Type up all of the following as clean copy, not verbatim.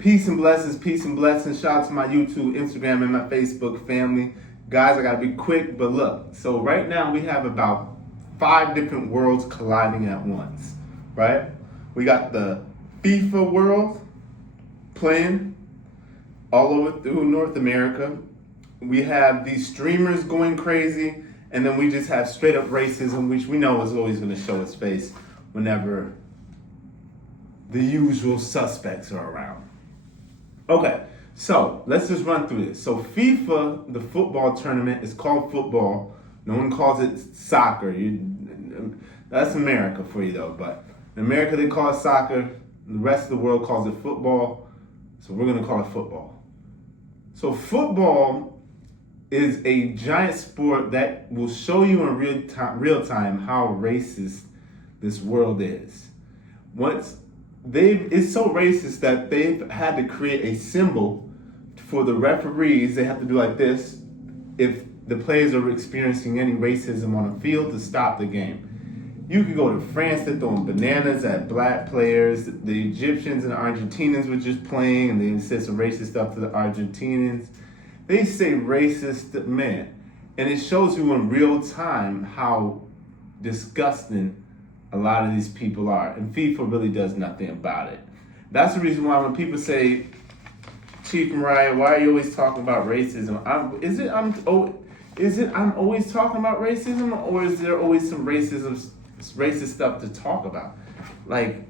Peace and blessings, peace and blessings. Shout out to my YouTube, Instagram, and my Facebook family. Guys, I gotta be quick, but look. So right now we have about 5 different worlds colliding at once, right? We got the FIFA world playing all over through North America. We have these streamers going crazy, and then we just have straight up racism, which we know is always gonna show its face whenever the usual suspects are around. Okay, so let's just run through this. So FIFA, the football tournament, is called football. No one calls it soccer. That's America for you though, but in America they call it soccer. The rest of the world calls it football. So we're gonna call it football. So football is a giant sport that will show you in real time how racist this world is. It's so racist that they've had to create a symbol for the referees. They have to do like this if the players are experiencing any racism on the field to stop the game. You could go to France, they're throwing bananas at black players. The Egyptians and the Argentinians were just playing and they said some racist stuff to the Argentinians. They say racist, man. And it shows you in real time how disgusting a lot of these people are. And FIFA really does nothing about it. That's the reason why when people say, Chief Mariah, why are you always talking about racism? I'm always talking about racism, or is there always some racist stuff to talk about? Like,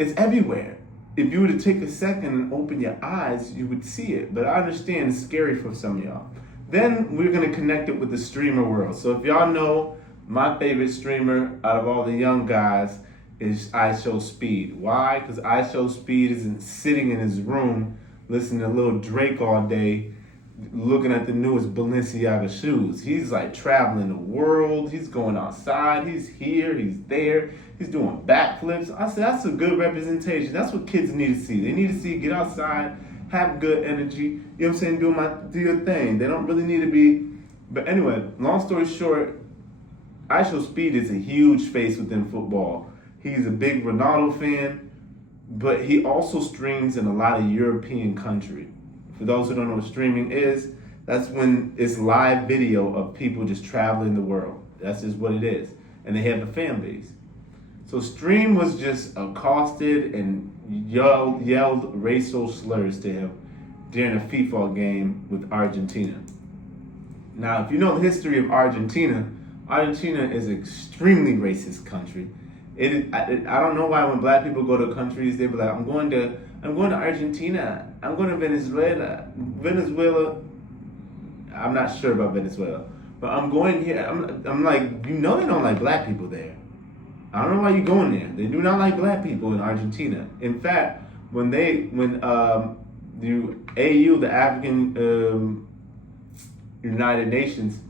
it's everywhere. If you were to take a second and open your eyes, you would see it. But I understand it's scary for some of y'all. Then we're gonna connect it with the streamer world. So if y'all know, my favorite streamer out of all the young guys is IShowSpeed. Why? Because IShowSpeed isn't sitting in his room listening to Lil Drake all day, looking at the newest Balenciaga shoes. He's like traveling the world. He's going outside. He's here. He's there. He's doing backflips. I said that's a good representation. That's what kids need to see. They need to see get outside, have good energy. You know what I'm saying? Do your thing. They don't really need to be. But anyway, long story short, IShowSpeed is a huge face within football. He's a big Ronaldo fan, but he also streams in a lot of European countries. For those who don't know what streaming is, that's when it's live video of people just traveling the world. That's just what it is. And they have a fan base. So Stream was just accosted and yelled racial slurs to him during a FIFA game with Argentina. Now, if you know the history of Argentina is an extremely racist country. I don't know why when black people go to countries, they be like, I'm going to Argentina, I'm going to Venezuela. I'm not sure about Venezuela, but I'm going here. I'm like, you know they don't like black people there. I don't know why you're going there. They do not like black people in Argentina. In fact, when the AU, the African United Nations,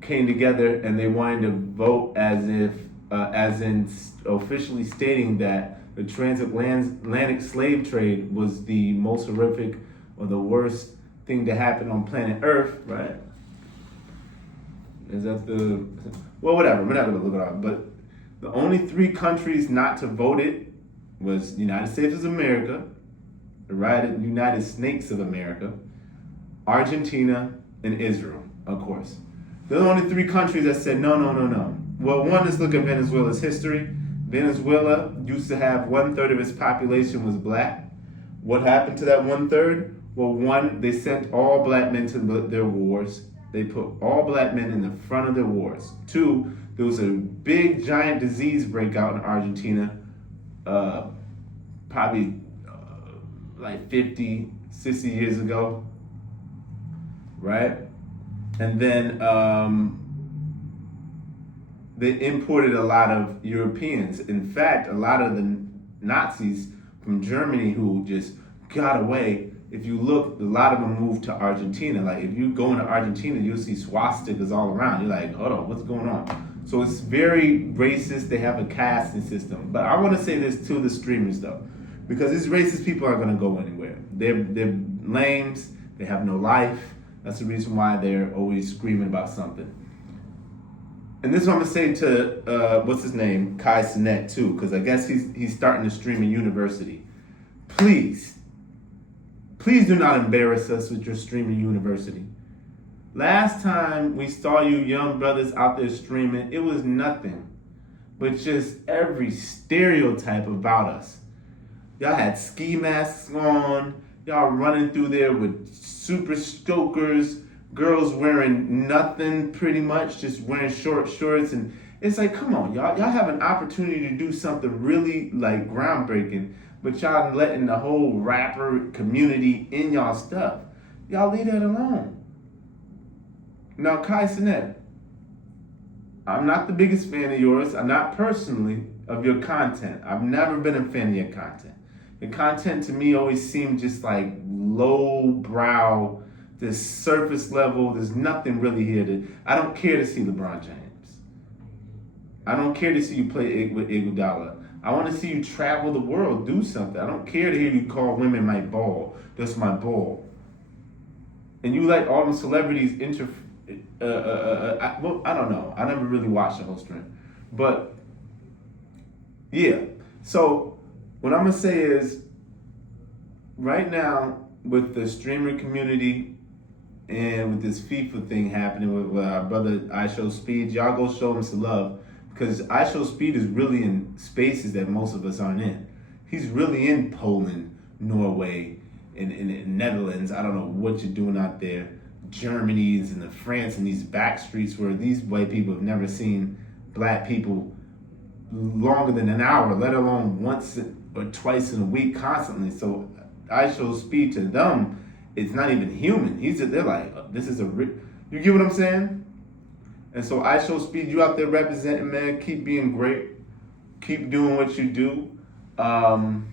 came together and they wanted to vote as in officially stating that the transatlantic slave trade was the most horrific or the worst thing to happen on planet Earth, right? Is that whatever, we're not gonna look it up. But the only 3 countries not to vote it was the United States of America, the United Snakes of America, Argentina, and Israel, of course. There are only 3 countries that said no. Well, one, let's look at Venezuela's history. Venezuela used to have 1/3 of its population was black. What happened to that 1/3? Well, one, they sent all black men to their wars. They put all black men in the front of their wars. 2, there was a big giant disease breakout in Argentina, probably like 50, 60 years ago, right? And then they imported a lot of Europeans. In fact, a lot of the Nazis from Germany who just got away, if you look, a lot of them moved to Argentina. Like if you go into Argentina, you'll see swastikas all around. You're like, hold on, what's going on? So it's very racist. They have a casting system. But I want to say this to the streamers though, because these racist people aren't going to go anywhere. They're lames. They have no life. That's the reason why they're always screaming about something. And this is what I'm gonna say to what's his name, Kai Cenat too, because I guess he's starting to stream in university. please, please do not embarrass us with your streaming university. Last time we saw you young brothers out there streaming, it was nothing but just every stereotype about us. Y'all had ski masks on, y'all running through there with super stokers, girls wearing nothing pretty much, just wearing short shorts. And it's like, come on, y'all have an opportunity to do something really like groundbreaking, but y'all letting the whole rapper community in y'all stuff. Y'all leave that alone. Now, Kai Cenat, I'm not the biggest fan of yours. I'm not personally of your content. I've never been a fan of your content. Your content to me always seemed just like low brow, this surface level. There's nothing really here I don't care to see LeBron James. I don't care to see you play with Iguodala. I want to see you travel the world, do something. I don't care to hear you call women my ball. That's my ball. And you let all the celebrities I don't know. I never really watched the whole stream. But, yeah. So, what I'm going to say is, right now, with the streamer community and with this FIFA thing happening with our brother IShowSpeed, y'all go show him some love. Because IShowSpeed is really in spaces that most of us aren't in. He's really in Poland, Norway, in Netherlands. I don't know what you're doing out there. Germany's and France and these back streets where these white people have never seen black people longer than an hour, let alone once or twice in a week constantly. So IShowSpeed to them, it's not even human. They're like, this is you get what I'm saying? And so IShowSpeed, you out there representing, man. Keep being great. Keep doing what you do. FIFA,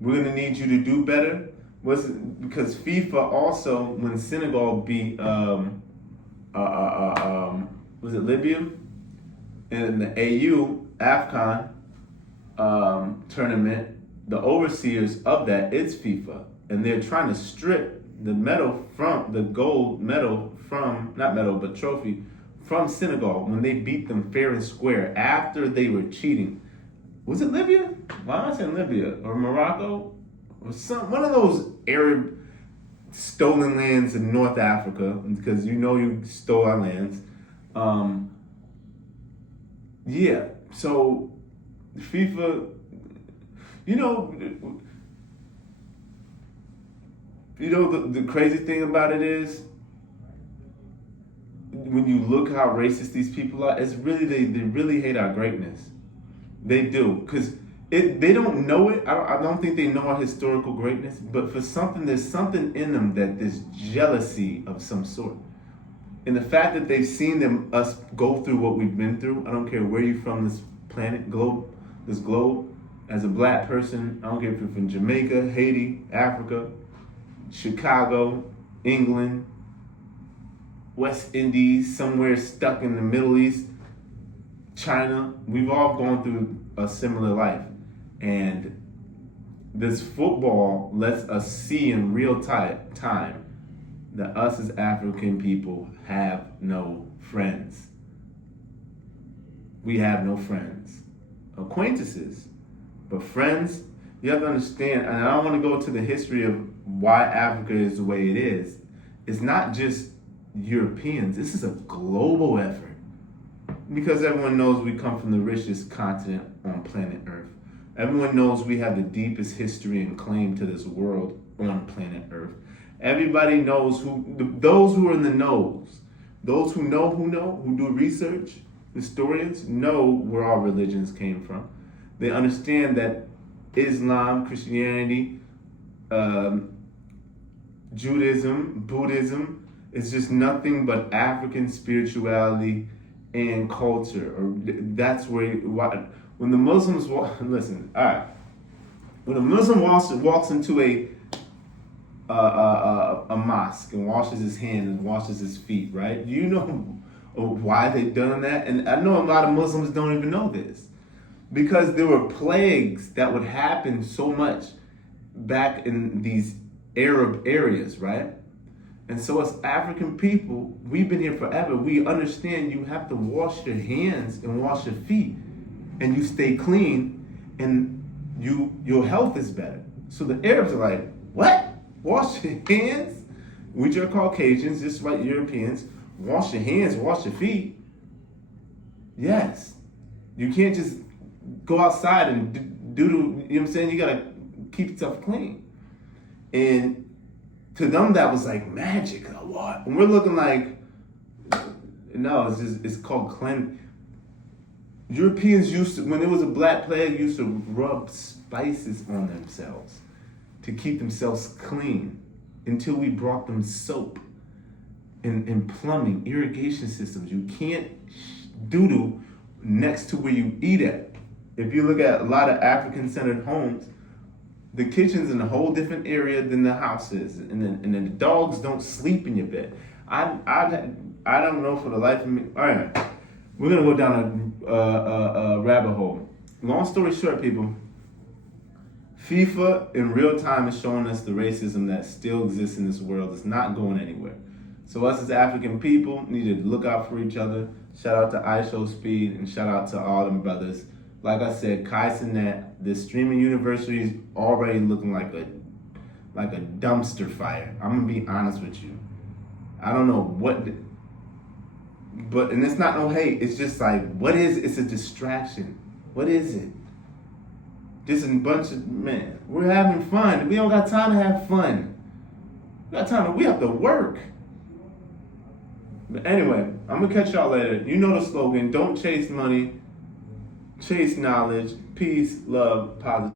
we're gonna need you to do better. Because FIFA also, when Senegal beat was it Libya in the AU AFCON tournament, the overseers of that, it's FIFA, and they're trying to strip the medal from the gold medal from not medal but trophy from Senegal when they beat them fair and square after they were cheating. Was it Libya? Why am I saying Libya or Morocco? Or one of those Arab stolen lands in North Africa, because you stole our lands. Yeah, so FIFA, the crazy thing about it is, when you look how racist these people are, it's really, they really hate our greatness. They do, because they don't know it. I don't think they know our historical greatness, but there's something in them that there's jealousy of some sort. And the fact that they've seen us go through what we've been through, I don't care where you're from, this globe, as a black person, I don't care if you're from Jamaica, Haiti, Africa, Chicago, England, West Indies, somewhere stuck in the Middle East, China, we've all gone through a similar life. And this football lets us see in real time that us as African people have no friends. We have no friends. Acquaintances, but friends, you have to understand, and I don't want to go to the history of why Africa is the way it is. It's not just Europeans. This is a global effort. Because everyone knows we come from the richest continent on planet Earth. Everyone knows we have the deepest history and claim to this world on planet Earth. Everybody knows those who are in the knows, those who do research, historians know where all religions came from. They understand that Islam, Christianity, Judaism, Buddhism is just nothing but African spirituality and culture. That's when the Muslims listen. All right, when a Muslim walks into a mosque and washes his hands and washes his feet, right? Do you know why they've done that? And I know a lot of Muslims don't even know this, because there were plagues that would happen so much back in these Arab areas, right? And so as African people, we've been here forever. We understand you have to wash your hands and wash your feet, and you stay clean, and your health is better. So the Arabs are like, what? Wash your hands? Which are Caucasians, just like Europeans. Wash your hands, wash your feet. Yes. You can't just go outside and do, you know what I'm saying? You gotta keep yourself clean. And to them, that was like magic. What? And we're looking like, no, it's called cleanse. Europeans used to, when there was a black plague, used to rub spices on themselves to keep themselves clean until we brought them soap and plumbing, irrigation systems. You can't doodle next to where you eat at. If you look at a lot of African-centered homes, the kitchen's in a whole different area than the house is, and then the dogs don't sleep in your bed. I don't know for the life of me. All right, we're gonna go down a rabbit hole. Long story short, people, FIFA in real time is showing us the racism that still exists in this world. It's not going anywhere. So us as African people need to look out for each other. Shout out to iShow Speed and shout out to all them brothers. Like I said, KaiSenet, the streaming university is already looking like a dumpster fire. I'm gonna be honest with you. I don't know what, and it's not no hate. It's just like, what is it? It's a distraction. What is it? Just a bunch of, man, we're having fun. We don't got time to have fun. We have to work. But anyway, I'm gonna catch y'all later. You know the slogan, don't chase money, chase knowledge, peace, love, positive.